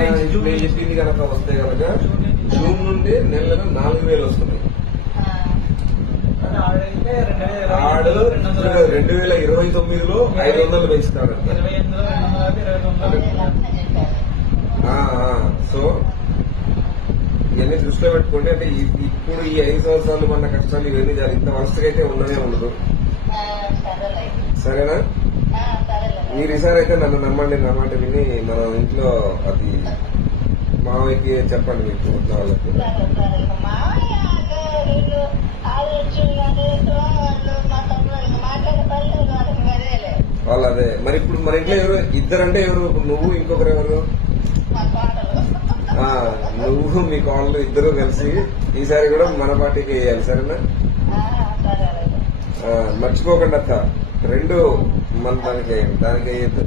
నేను చెప్పింది కనుక వస్తే కనుక జూన్ నుండి నెల 4,000 వస్తున్నాయి. ఆడు 2029లో 500 పెంచుతాడు. సో ఇవన్నీ దృష్టిలో పెట్టుకోండి. అంటే ఇప్పుడు ఈ 5 సంవత్సరాలు మన కష్టాలు ఇవన్నీ ఇంత వరుసగా అయితే ఉండనే ఉండదు. సరేనా? మీరు ఈసారి అయితే నన్ను నమ్మండి, నా మాట విని మనం ఇంట్లో అది మావయ్యకి చెప్పండి, మీకు ఉన్న వాళ్ళకి. వాళ్ళు అదే మరి ఇప్పుడు మన ఇంట్లో ఎవరు ఇద్దరంటే ఎవరు? నువ్వు ఇంకొకరు ఎవరు? నువ్వు మీ కాళ్ళు ఇద్దరు కలిసి ఈసారి కూడా మన పార్టీకి వేయాలి. సరేనా? మర్చిపోకండి అక్క, రెండు మన దానికి వేయద్దు.